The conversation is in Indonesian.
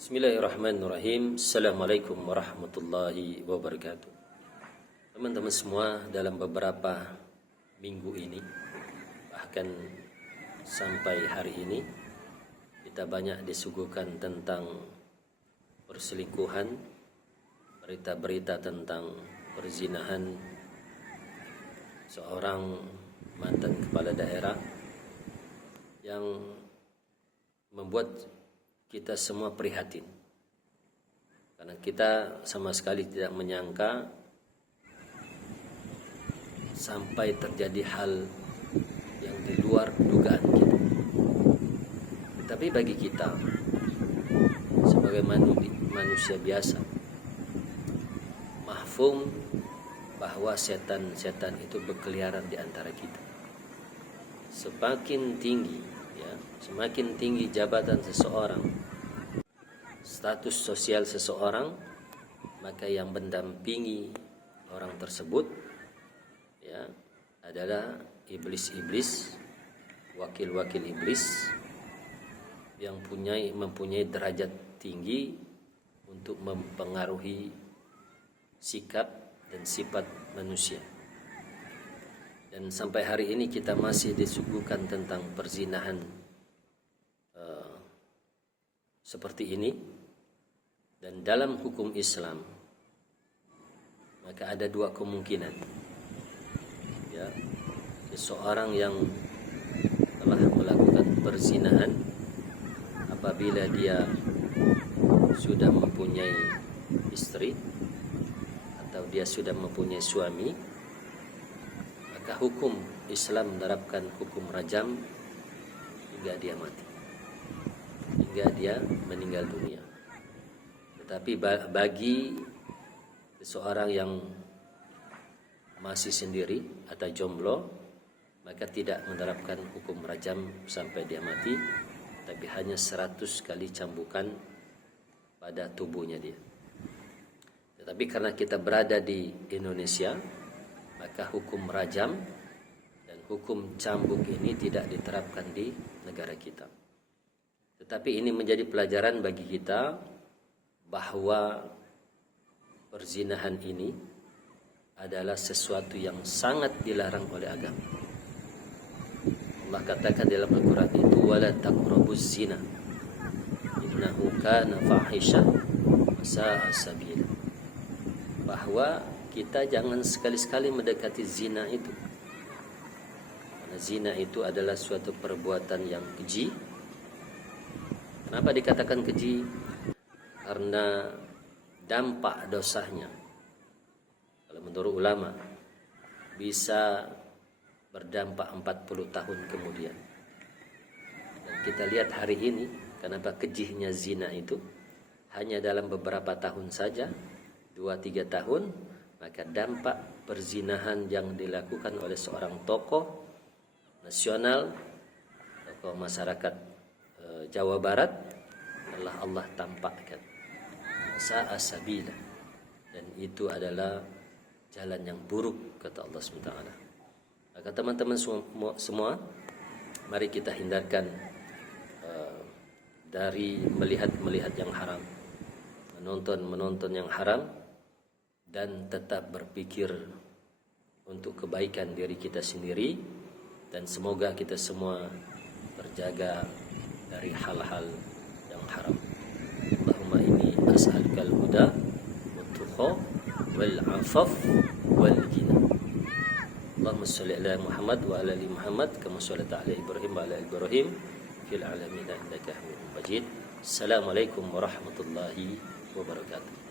Bismillahirrahmanirrahim. Assalamualaikum warahmatullahi wabarakatuh. Teman-teman semua, dalam beberapa minggu ini, bahkan sampai hari ini, kita banyak disuguhkan tentang perselingkuhan, berita-berita tentang perzinahan seorang mantan kepala daerah yang membuat kita semua prihatin, karena kita sama sekali tidak menyangka sampai terjadi hal yang di luar dugaan kita. Tetapi bagi kita sebagai manusia biasa, mahfum bahwa setan-setan itu berkeliaran di antara kita. Semakin tinggi jabatan seseorang, status sosial seseorang, maka yang mendampingi orang tersebut adalah iblis-iblis, wakil-wakil iblis yang mempunyai derajat tinggi untuk mempengaruhi sikap dan sifat manusia. Dan sampai hari ini kita masih disuguhkan tentang perzinahan seperti ini. Dan dalam hukum Islam, maka ada dua kemungkinan. Seseorang yang telah melakukan perzinahan, apabila dia sudah mempunyai istri atau dia sudah mempunyai suami, maka hukum Islam menerapkan hukum rajam hingga dia mati, hingga dia meninggal dunia. Tetapi bagi seseorang yang masih sendiri atau jomblo, maka tidak menerapkan hukum rajam sampai dia mati, tapi hanya 100 kali cambukan pada tubuhnya dia. Tetapi karena kita berada di Indonesia, maka hukum rajam dan hukum cambuk ini tidak diterapkan di negara kita. Tetapi ini menjadi pelajaran bagi kita bahwa perzinahan ini adalah sesuatu yang sangat dilarang oleh agama. Allah katakan dalam Al-Quran itu, wala taqrabuz zina innahu kana fahisha wa sa'a sabila, bahwa kita jangan sekali-sekali mendekati zina itu, karena zina itu adalah suatu perbuatan yang keji. Kenapa dikatakan keji? Karena dampak dosanya, kalau menurut ulama, bisa berdampak 40 tahun kemudian. Dan kita lihat hari ini, kenapa kejihnya zina itu hanya dalam beberapa tahun saja, 2-3 tahun, maka dampak perzinahan yang dilakukan oleh seorang tokoh nasional, tokoh masyarakat Jawa Barat, telah Allah tampakkan sa'a sabila, dan itu adalah jalan yang buruk, kata Allah SWT. Maka teman-teman semua, mari kita hindarkan dari melihat yang haram, menonton yang haram, dan tetap berpikir untuk kebaikan diri kita sendiri, dan semoga kita semua terjaga dari hal-hal yang haram. Allahumma inni as'alukal huda wa tuqa wal afaf wal ghina. Allahumma shalli ala Muhammad wa ala ali Muhammad kama shallaita ala Ibrahim wa ala ali Ibrahim fil alamin innaka Hamidum Majid. Assalamualaikum warahmatullahi wabarakatuh.